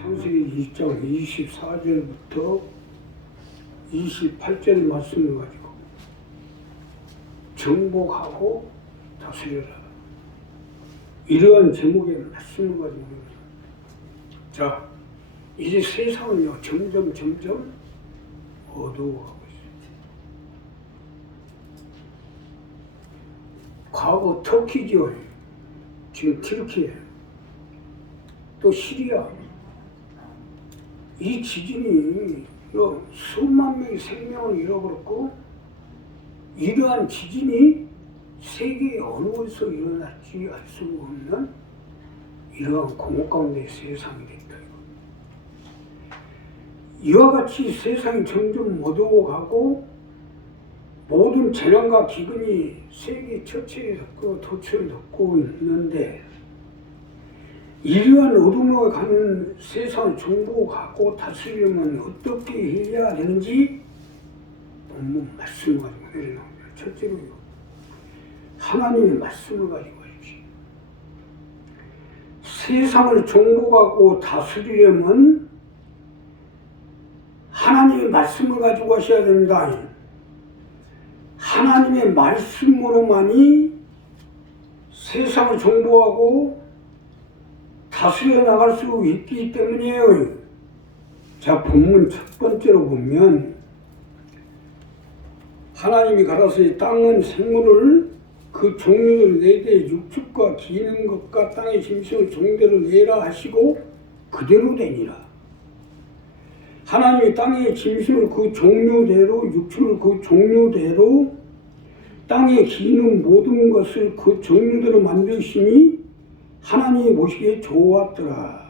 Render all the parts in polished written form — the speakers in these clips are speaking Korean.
창세기 2장 24절부터 28절 말씀을 가지고 정복하고 다스려라. 이러한 제목의 말씀을 가지고 자, 이제 세상은요 점점 어두워가고 있습니다. 과거 터키죠. 지금 튀르키예, 또 시리아, 이 지진이 수만 명의 생명을 잃어버렸고, 이러한 지진이 세계의 어느 곳에서 일어났지 알 수 없는 이러한 공허 가운데 세상이 됐다. 이와 같이 세상이 점점 어두워가고 모든 재난과 기근이 세계 전체에 도처에 덮고 있는데, 이러한 어둠으로 가는 세상을 정복하고 다스리려면 어떻게 해야 되는지 본문 말씀을 가지고 내려나옵니다. 첫째로요, 하나님의 말씀을 가지고 하십시오. 세상을 정복하고 다스리려면 하나님의 말씀을 가지고 하셔야 됩니다. 하나님의 말씀으로만이 세상을 정복하고 다스려 나갈 수 있기 때문이에요. 자, 본문 첫 번째로 보면 하나님이 가라사대 땅은 생물을 그 종류를 내되 육축과 기는 것과 땅의 짐승을 종대로 내라 하시고 그대로 되니라. 하나님이 땅의 짐승을 그 종류대로, 육축을 그 종류대로, 땅에 기는 모든 것을 그 종류대로 만드시니 하나님이 보시기에 좋았더라.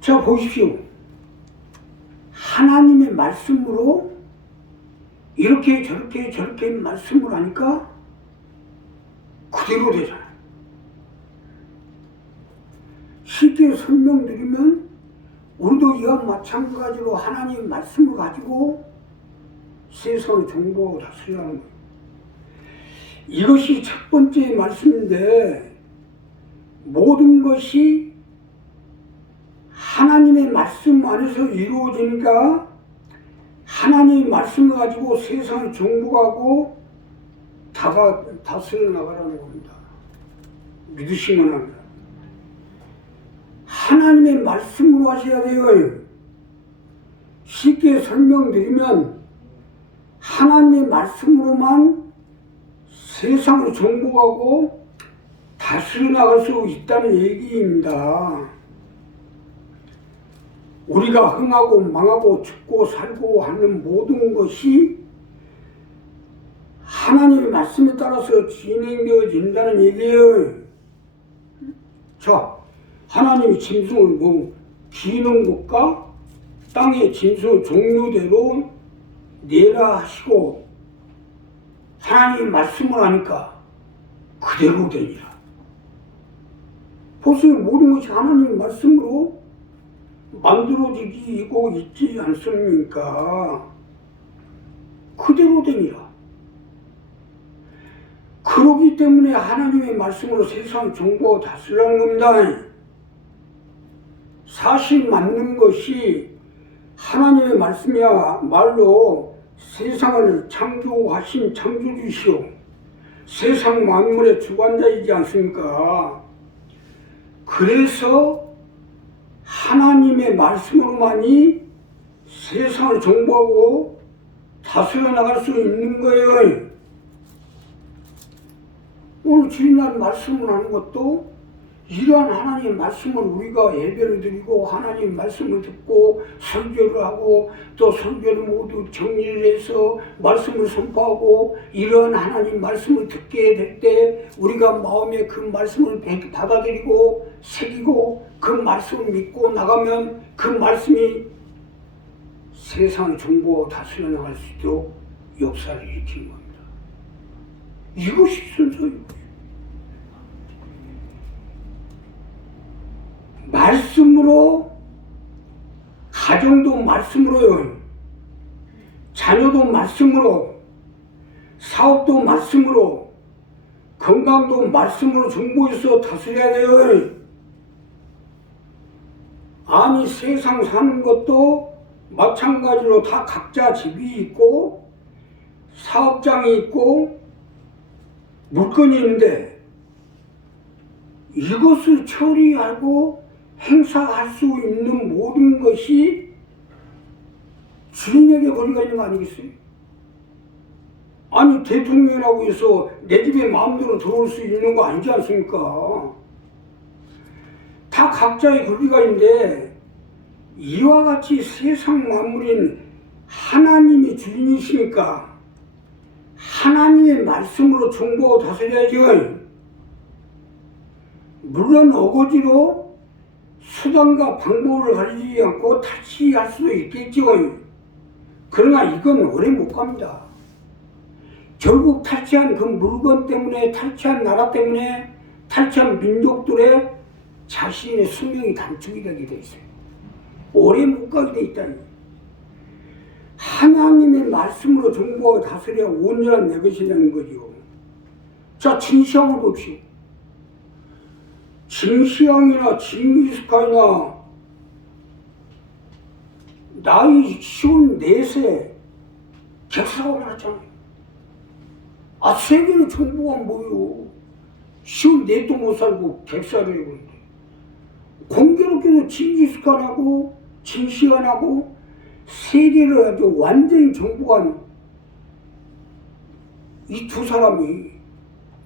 자, 보십시오. 하나님의 말씀으로 이렇게 저렇게 말씀을 하니까 그대로 되잖아요. 쉽게 설명드리면 우리도 이와 마찬가지로 하나님의 말씀을 가지고 세상을 정복하고 다스려야 하는 거예요. 이것이 첫 번째 말씀인데, 모든 것이 하나님의 말씀 안에서 이루어지니까 하나님의 말씀을 가지고 세상을 정복하고 다스려 나가라는 겁니다. 믿으시면 합니다. 하나님의 말씀으로 하셔야 돼요. 쉽게 설명드리면 하나님의 말씀으로만 세상을 정복하고 다스려 나갈 수 있다는 얘기입니다. 우리가 흥하고 망하고 죽고 살고 하는 모든 것이 하나님의 말씀에 따라서 진행되어진다는 얘기예요. 자, 하나님이 짐승을 기는 것과 땅의 짐승 종류대로 내라 하시고 하나님의 말씀을 하니까 그대로 되니라. 보세요. 모든 것이 하나님의 말씀으로 만들어지고 있지 않습니까? 그대로 되니라. 그러기 때문에 하나님의 말씀으로 세상을 정복하고 다스리라는 겁니다. 사실 맞는 것이 하나님의 말씀이야말로 세상을 창조하신 창조주시오, 세상 만물의 주관자이지 않습니까? 그래서 하나님의 말씀으로만이 세상을 정복하고 다스려 나갈 수 있는 거예요. 오늘 주일날 말씀을 하는 것도 이러한 하나님의 말씀을 우리가 예배를 드리고 하나님의 말씀을 듣고 설교를 하고 또 설교를 모두 정리를 해서 말씀을 선포하고 이러한 하나님 말씀을 듣게 될 때 우리가 마음에 그 말씀을 받아들이고 새기고 그 말씀을 믿고 나가면 그 말씀이 세상을 정복하고 다스려 나갈 수 있도록 역사를 일으키는 겁니다. 이것이 순서입니다. 말씀으로, 가정도 말씀으로요, 자녀도 말씀으로, 사업도 말씀으로, 건강도 말씀으로 정보해서 다스려야 돼요. 아니 세상 사는 것도 마찬가지로 다 각자 집이 있고 사업장이 있고 물건이 있는데 이것을 처리하고 행사할 수 있는 모든 것이 주인에게 권리가 있는 거 아니겠어요? 아니 대통령이라고 해서 내 집에 마음대로 들어올 수 있는 거 아니지 않습니까? 다 각자의 권리가 있는데 이와 같이 세상 만물인 하나님이 주인이시니까 하나님의 말씀으로 정보하고 다스려야죠. 물론 어거지로 수단과 방법을 가리지 않고 탈취할 수도 있겠죠. 그러나 이건 오래 못 갑니다. 결국 탈취한 그 물건 때문에, 탈취한 나라 때문에, 탈취한 민족들의 자신의 수명이 단축이 되게 돼 있어요. 오래 못 가게 돼 있다니. 하나님의 말씀으로 정보하고 다스려야 온전한 내 것이 되는 거죠. 자, 진시황을 봅시오. 진시황이나 징기스칸이나 나이 54세 객사가 많았잖아요. 세계는 정보가 뭐요? 54도 못 살고 객사를 해보는데. 공교롭게도 징기스칸하고 진시황하고 세계를 아주 완전히 정복한 이 두 사람이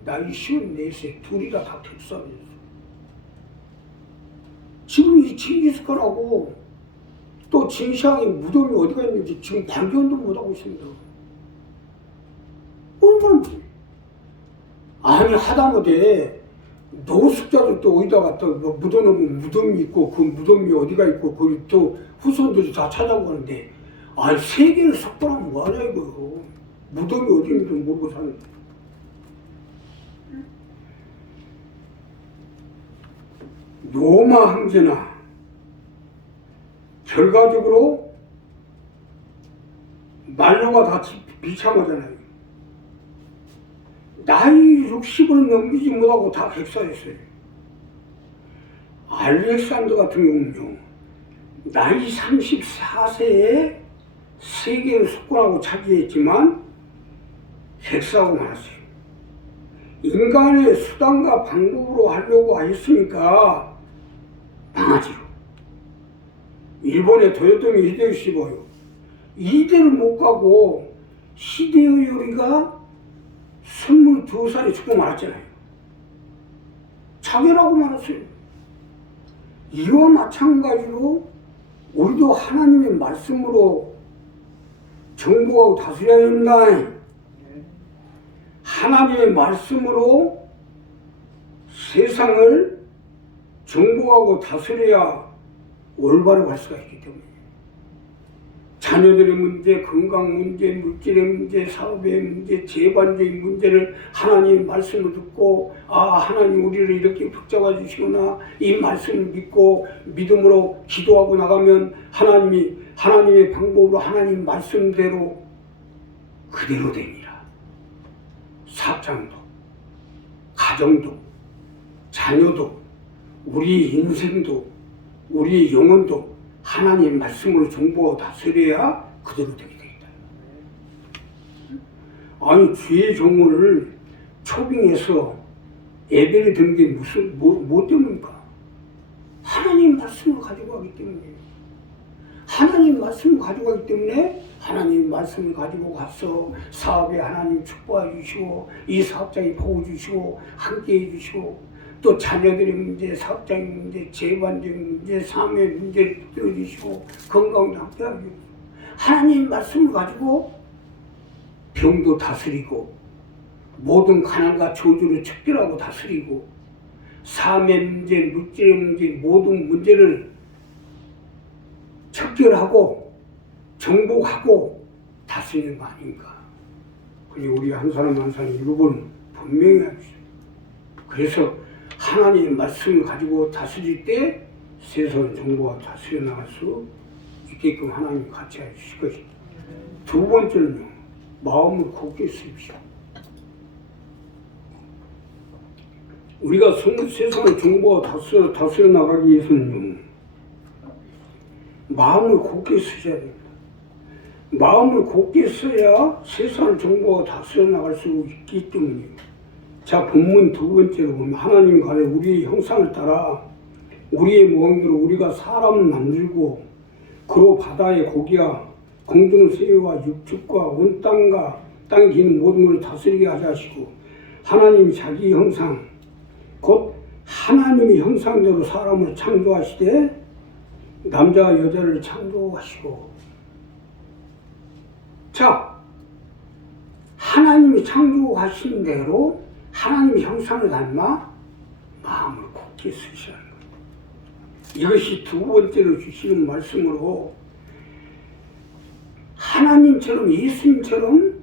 나이 54세 둘이가 다 객사를 지금 이 징기스칸하고 또 진시황의 무덤이 어디가 있는지 지금 발견도 못하고 있습니다. 얼마나 아니 하다못해 노숙자들도 어디다가 또 묻어놓으면 무덤이 있고 그 무덤이 어디가 있고 거기 또 후손들이 다 찾아오는데 아니 세계를 석권하면 뭐하냐 이거. 무덤이 어디 있는지 모르고 사는데. 로마 황제나 결과적으로 말로가 다 비참하잖아요. 나이 60을 넘기지 못하고 다 객사했어요. 알렉산더 같은 경우는요, 나이 34세에 세계를 석권하고 차지했지만 객사하고 말았어요. 인간의 수단과 방법으로 하려고 하였으니까 망하지로. 일본의 도요토미 히데요시 보요. 이대를 못 가고 히데요리가 22살에 죽고 말았잖아요. 자결하고 말았어요. 이와 마찬가지로 우리도 하나님의 말씀으로 정복하고 다스려야 된다. 하나님의 말씀으로 세상을 정복하고 다스려야 올바로 갈 수가 있기 때문에 자녀들의 문제, 건강 문제, 물질의 문제, 사업의 문제, 재반적인 문제를 하나님의 말씀을 듣고 하나님 우리를 이렇게 붙잡아 주시구나 이 말씀을 믿고 믿음으로 기도하고 나가면 하나님이 하나님의 방법으로 하나님 말씀대로 그대로 됩니다. 사장도, 가정도, 자녀도, 우리 인생도, 우리 영혼도 하나님의 말씀으로 정보하고 다스려야 그대로 되게 되겠다. 아니 주의 종을 초빙해서 예배를 드는 게 무슨 뭐 때문입니까? 하나님 말씀을 가지고 가기 때문에. 하나님 말씀을 가지고 가기 때문에 하나님 말씀을 가지고 가서 사업에 하나님 축복해 주시고 이 사업장에 보호 주시고 함께 해 주시고 또 자녀들의 문제, 사업장의 문제, 재반적인 문제, 삶의 문제를 들어주시고 건강도 함께 하고 하나님 말씀을 가지고 병도 다스리고 모든 가난과 저주를 척결하고 다스리고 삶의 문제, 물질의 문제, 모든 문제를 척결하고 정복하고 다스리는 거 아닌가. 그리고 우리 한 사람 한 사람 이걸 분명히 합시다. 그래서 하나님의 말씀을 가지고 다스릴 때 세상을 정복하고 다스려 나갈 수 있게끔 하나님이 같이 해주실 것입니다. 두 번째는요, 마음을 굳게 쓰십시오. 우리가 세상의 정보가 다스려 나가기 위해서는요, 마음을 굳게 쓰셔야 됩니다. 마음을 굳게 써야 세상의 정보가 다스려 나갈 수 있기 때문이에요. 자, 본문 두 번째로 보면 하나님 간에 우리의 형상을 따라 우리의 모양대로 우리가 사람을 만들고 그로 바다의 고기와 공중 새와 육축과 온 땅과 땅에 기는 모든 것을 다스리게 하자 하시고 하나님이 자기 형상 곧 하나님의 형상대로 사람을 창조하시되 남자와 여자를 창조하시고 자, 하나님이 창조하신 대로 하나님의 형상을 닮아 마음을 굳게 쓰시라는 거예요. 이것이 두 번째로 주시는 말씀으로 하나님처럼 예수님처럼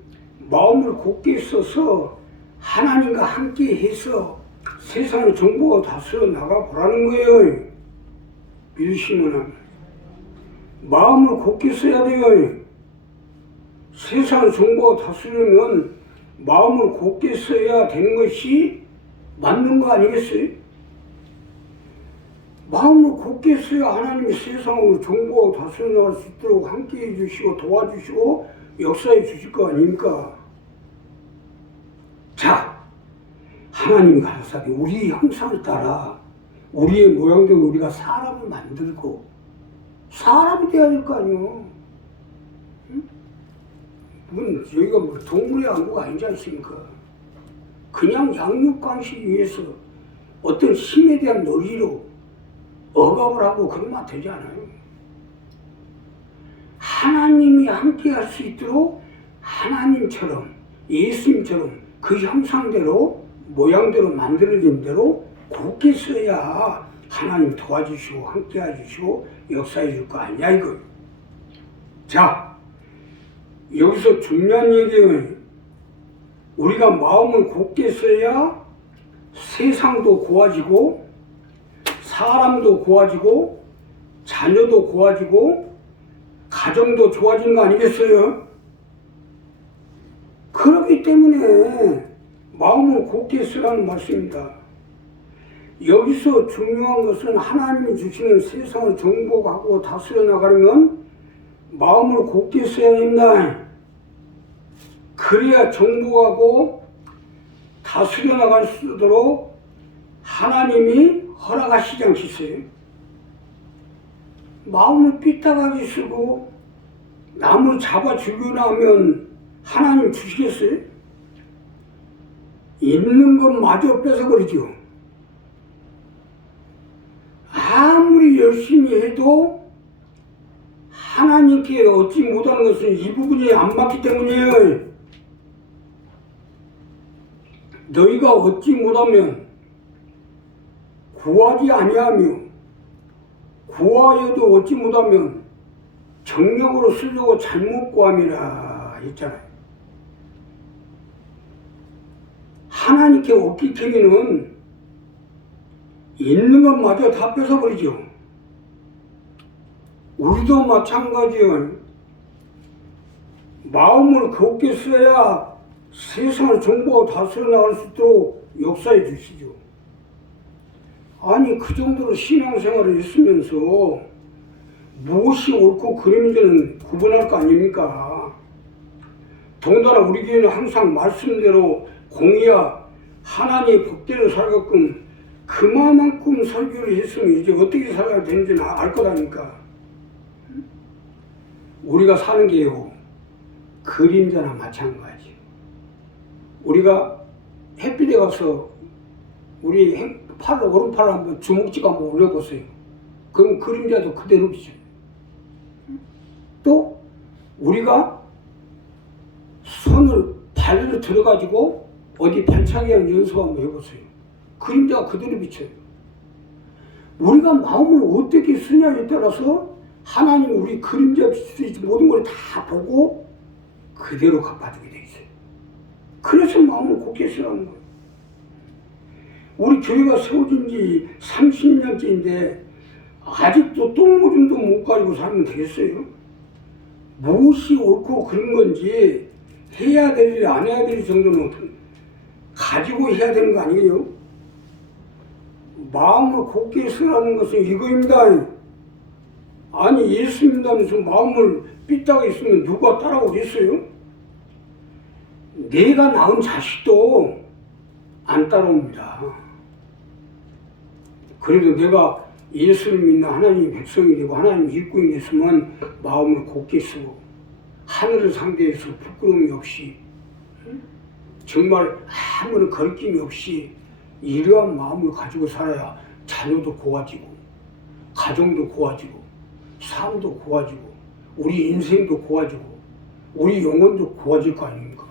마음을 굳게 써서 하나님과 함께 해서 세상의 정보가 다스려 나가 보라는 거예요. 믿으시면 마음을 굳게 써야 돼요. 세상의 정보가 다스리면 마음을 굳게 써야 되는 것이 맞는 거 아니겠어요? 마음을 굳게 써야 하나님이 세상의 정보가 다스려 나갈 수 있도록 함께 해주시고 도와주시고 역사해 주실 거 아닙니까? 자, 하나님이 가라사대 우리의 형상을 따라 우리의 모양대로 우리가 사람을 만들고 사람이 돼야 될 거 아니에요. 응? 여기가 뭐 동물의 왕국가 아니지 않습니까? 그냥 양육 감시기 위해서 어떤 힘에 대한 논리로 억압을 하고 그러면 되지 않아요. 하나님이 함께 할 수 있도록 하나님처럼 예수님처럼 그 형상대로 모양대로 만들어진 대로 굳게 써야 하나님 도와주시고 함께 해주시고 역사해 줄 거 아니야 이거. 자, 여기서 중요한 얘기는 우리가 마음을 굳게 써야 세상도 고와지고 사람도 고와지고 자녀도 고와지고 가정도 좋아지는 거 아니겠어요? 그렇기 때문에 마음을 굳게 쓰라는 말씀입니다. 여기서 중요한 것은 하나님이 주시는 세상을 정복하고 다스려 나가려면 마음을 굳게 써야 된다. 그래야 정복하고 다스려 나갈 수 있도록 하나님이 허락하시지 않겠어요? 마음을 삐딱하게 쓰고 남을 잡아 죽이려 하면 하나님 주시겠어요? 있는 것마저 뺏어버리죠. 아무리 열심히 해도 하나님께 얻지 못하는 것은 이 부분이 안 맞기 때문이에요. 너희가 얻지 못하면 구하지 아니하며 구하여도 얻지 못하면 정력으로 쓰려고 잘못 구함이라 했잖아요. 하나님께 얻기 때문에는 있는 것마저 다 뺏어버리죠. 우리도 마찬가지예요. 마음을 굳게 써야 세상을 정보가 다스려 나갈 수 있도록 역사해 주시죠. 아니 그 정도로 신앙생활을 했으면서 무엇이 옳고 그름인지는 구분할 거 아닙니까? 더군다나 우리 교회는 항상 말씀대로 공의와 하나님의 법대로 살게끔 그만큼 설교를 했으면 이제 어떻게 살아야 되는지는 알 거라니까. 우리가 사는 게요 그림자나 마찬가지. 우리가 햇빛에 가서 우리 오른팔을 한번 주먹집 한번 올려보세요. 그럼 그림자도 그대로 비쳐요. 또 우리가 손을 발로 들어가지고 어디 발차기 하는 연습 한번 해보세요. 그림자가 그대로 비쳐요. 우리가 마음을 어떻게 쓰냐에 따라서 하나님 우리 그림자 비추듯이 모든 걸 다 보고 그대로 갚아주게 돼 있어요. 그래서 마음을 굳게 쓰라는 거예요. 우리 교회가 세워진 지 30년째인데 아직도 똥오줌도 못 가지고 살면 되겠어요? 무엇이 옳고 그런 건지 해야 될 일, 안 해야 될 정도는 가지고 해야 되는 거 아니에요? 마음을 굳게 쓰라는 것은 이거입니다. 아니 예수 믿는다면서 마음을 삐딱하게 있으면 누가 따라오겠어요? 내가 낳은 자식도 안 따라옵니다. 그래도 내가 예수를 믿는 하나님의 백성이 되고 하나님 일꾼이 됐으면 마음을 굳게 쓰고 하늘을 상대해서 부끄러움이 없이 정말 아무런 거리낌이 없이 이러한 마음을 가지고 살아야 자녀도 고와지고 가정도 고와지고 삶도 고와지고 우리 인생도 고와지고 우리 영혼도 고와질 거 아닙니까?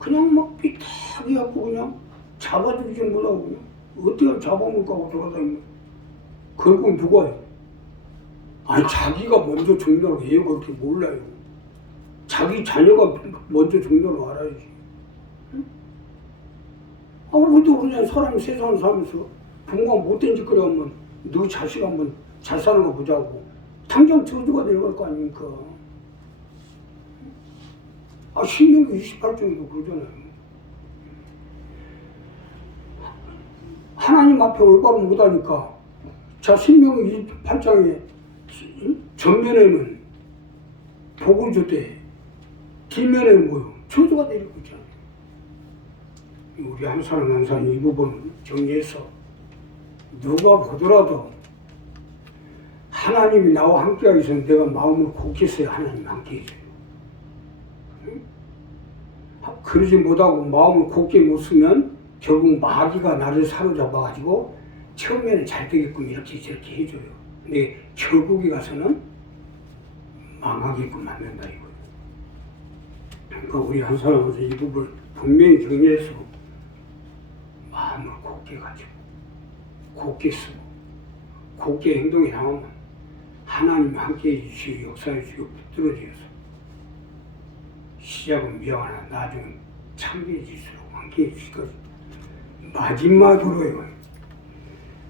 그냥 막 삐딱하게 갖고 그냥 잡아주지 못하고 그냥 어떻게 잡아먹고 하고 돌아다니는 결국 누가요? 아니 자기가 먼저 죽는다고 왜 그렇게 몰라요? 자기 자녀가 먼저 죽는다고 알아야지. 응? 우리도 그냥 사람이 세상을 살면서 부모가 못된 짓거리 하면 너 자식 한번 잘 사는 거 보자고 당장 저주가 내려갈 거 아닙니까? 신명기 28장에도 그러잖아요. 하나님 앞에 올바로 못하니까 자 신명기 28장에 전면에는 복을 줬대 뒷면에는 뭐요? 저주가 내리고 있잖아요. 우리 한 사람 한 사람 이 부분 정리해서 누가 보더라도 하나님이 나와 함께 하기 전에 내가 마음을 굳게 써야 하나님 함께 해줘요. 그러지 못하고 마음을 굳게 못 쓰면 결국 마귀가 나를 사로잡아가지고 처음에는 잘 되게끔 이렇게 저렇게 해줘요. 근데 결국에 가서는 망하게끔 만든다 이거예요. 그러니까 우리 한 사람으로서 이 부분을 분명히 정리해서 마음을 굳게 가지고 굳게 쓰고 굳게 행동에 나오면 하나님이 함께 해주시고 역사해 주시고 붙들어 주셔서 시작은 미워하나 나중은 참되어질수록 함께 해주실 것입니다. 마지막으로요.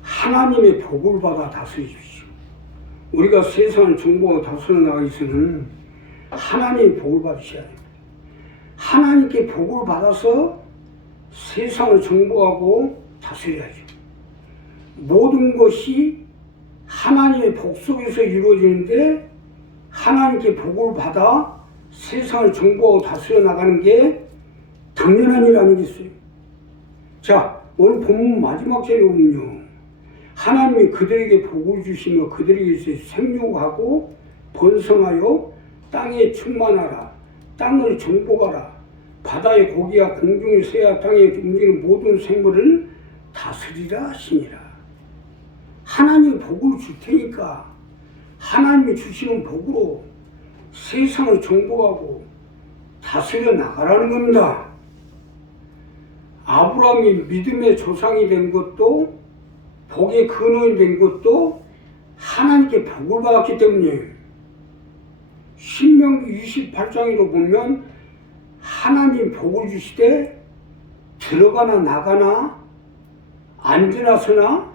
하나님의 복을 받아 다스리십시오. 우리가 세상을 정복하고 다스려 나가기 위해서는 하나님의 복을 받으셔야 됩니다. 하나님께 복을 받아서 세상을 정복하고 다스려야죠. 모든 것이 하나님의 복 속에서 이루어지는데 하나님께 복을 받아 세상을 정복하고 다스려 나가는 게 당연한 일 아니겠어요? 자, 오늘 본문 마지막 절에 보면요. 하나님이 그들에게 복을 주시며 그들에게 생육하고 번성하여 땅에 충만하라. 땅을 정복하라. 바다의 고기와 공중의 새와 땅에 움직이는 모든 생물을 다스리라 하시니라. 하나님이 복을 줄 테니까 하나님이 주시는 복으로 세상을 정복하고 다스려 나가라는 겁니다. 아브라함이 믿음의 조상이 된 것도 복의 근원이 된 것도 하나님께 복을 받았기 때문이에요. 신명기 28장에도 보면 하나님 복을 주시되 들어가나 나가나 앉으나 서나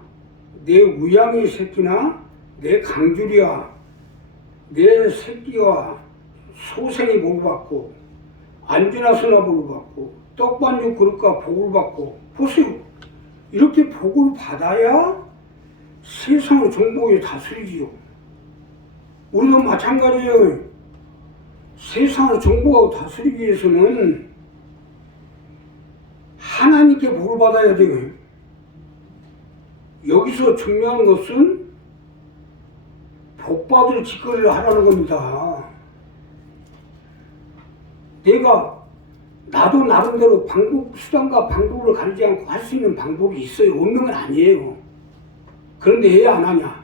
내 우양의 새끼나 내 강줄이와 내 새끼와 소생이 복을 받고 앉으나 서나 복을 받고 떡반죽 그릇과 복을 받고 보세요. 이렇게 복을 받아야 세상을 정복해 다스리지요. 우리도 마찬가지예요. 세상을 정복하고 다스리기 위해서는 하나님께 복을 받아야 돼요. 여기서 중요한 것은 복받을 짓거리를 하라는 겁니다. 나도 나름대로 수단과 방법을 가리지 않고 할 수 있는 방법이 있어요. 없는 건 아니에요. 그런데 왜 안 하냐?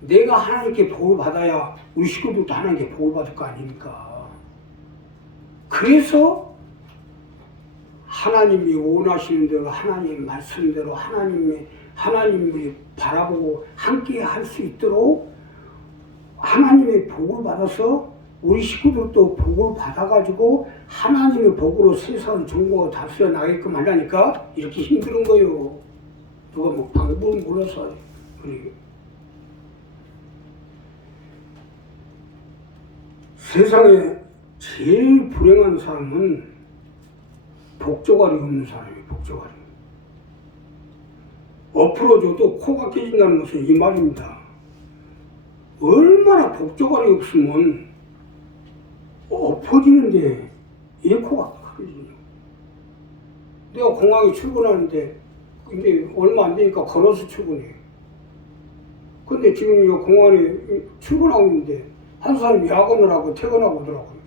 내가 하나님께 복을 받아야 우리 식구들도 하나님께 복을 받을 거 아닙니까? 그래서 하나님이 원하시는 대로 하나님 말씀대로 하나님을 바라보고 함께 할 수 있도록 하나님의 복을 받아서 우리 식구들도 복을 받아가지고 하나님의 복으로 세상을 정복하고 다스려 나가게끔 하려니까 이렇게 힘든 거예요. 누가 뭐 방법을 몰라서 그래요. 세상에 제일 불행한 사람은 복조가리 없는 사람이에요. 복조가리. 엎어져도 코가 깨진다는 것은 이 말입니다. 얼마나 복조관이 없으면 엎어지는데 이 코가 크거든요. 내가 공항에 출근하는데 이제 얼마 안 되니까 걸어서 출근해요. 근데 지금 이 공항에 출근하고 있는데 한 사람이 야근을 하고 퇴근하고 오더라고요.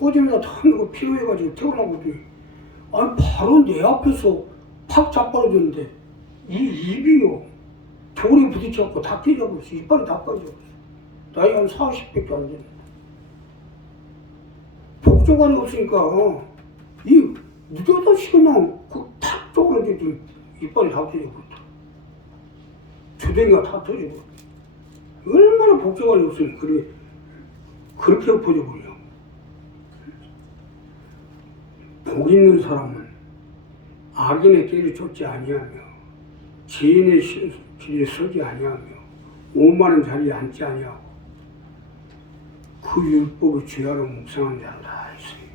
어제마다 다 피로해가지고 퇴근하고 오더니 아니 바로 내 앞에서 팍 자빠져졌는데 이 입이요 돌에 부딪혀갖고 다 깨져버렸어. 이빨이 다 빠져버렸어. 나이 한 40밖에 안 되네. 복조관이 없으니까 이 느닷없이 그냥 탁 쪼그라져도 이빨이 다 터져버렸다. 주댕이가 다 터져버렸다. 얼마나 복조관이 없으면 그렇게 엎어져 버려. 복 있는 사람은 악인의 길을 쫓지 아니하며 지인의 길에 서지 아니하며 오만한 자리에 앉지 아니하고 그 율법을 죄하러 묵상하는 자다 했어요.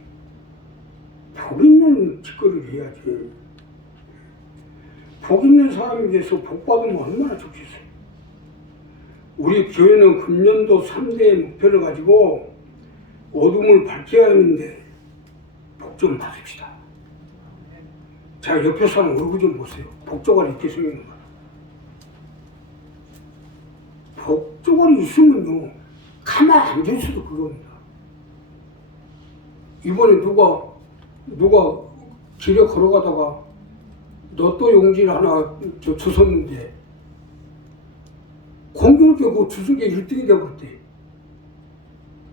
복 있는 짓거리를 해야지. 복 있는 사람에 대해서 복 받으면 얼마나 좋겠어요. 우리 교회는 금년도 3대의 목표를 가지고 어둠을 밝혀야 하는데 복 좀 받읍시다. 자, 옆에 사람 얼굴 좀 보세요. 복조관이 이렇게 생기는 거야. 복조관이 있으면요, 가만 앉을 수도 그겁니다. 이번에 누가 길에 걸어가다가 너또 용지를 하나 주웠는데 공교롭게 그 주운 게 1등이 되어버렸대.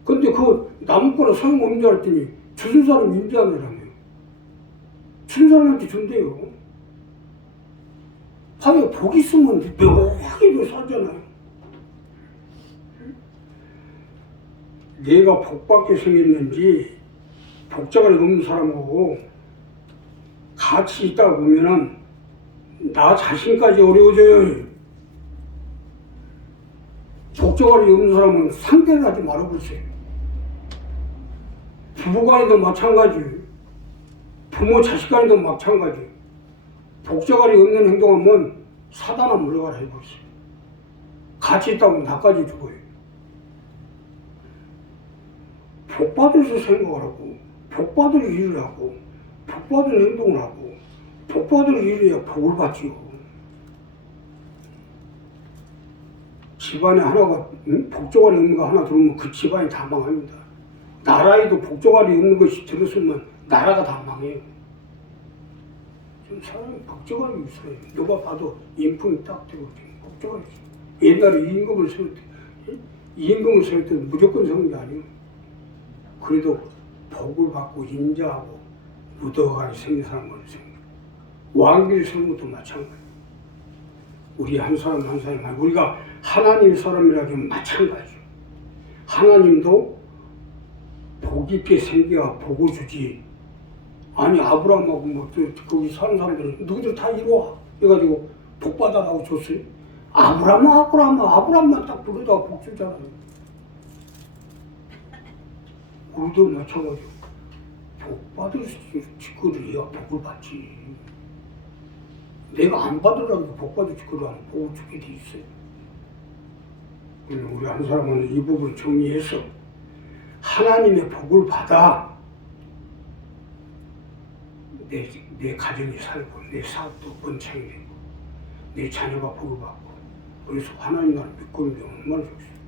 근데 그 남은 거는 소용없는 줄 알았더니 주운 사람 임자매라며요. 주운 사람한테 준대요. 하여 복 있으면 묘하게 살잖아요. 내가 복받게 생겼는지 복자가 없는 사람하고 같이 있다 보면은 나 자신까지 어려워져요. 복자관이 없는 사람은 상대를 하지 말아보세요. 부부간에도 마찬가지, 부모 자식간에도 마찬가지. 복자관이 없는 행동하면 사단아 물러가라 해보세요. 같이 있다 보면 나까지 죽어요. 복받아서 생각을 하고 복받을 일을 하고 복받을 행동을 하고 복받을 일이야 복을 받지요. 집안에 하나가 복조관이 없는 거 하나 들어오면 그 집안이 다 망합니다. 나라에도 복조관이 없는 것이 들었으면 나라가 다 망해요. 지금 사람이 복조관이 있어요. 누가 봐도 인품이 딱 되고 복조관이 있어요. 옛날에 임금을 세울 때 무조건 세운 게 아니에요. 그래도 복을 받고 인자하고 묻어가게 생긴 사람을 생겨. 왕비를 세우는 것도 마찬가지예요. 우리 한 사람 한 사람, 우리가 하나님 사람이라면 마찬가지예요. 하나님도 복 있게 생겨야 복을 주지. 아니 아브라함하고 뭐 거기 사는 사람들은 누구들 다 이루어 해가지고 복 받아라고 줬어요. 아브라함만 딱 부르다가 복 주잖아요. 우리도 마찬가지로 복 받을 짓거리를 해야 복을 받지. 내가 안 받으라고 복 받을 짓거리 하면 복을 주게 돼 있어요. 우리 한 사람은 이 부분을 정리해서 하나님의 복을 받아 내 가정이 살고 내 사업도 번창이 되고 내 자녀가 복을 받고 그래서 하나님 나라를 믿고 있는 게 얼마나 좋겠어요.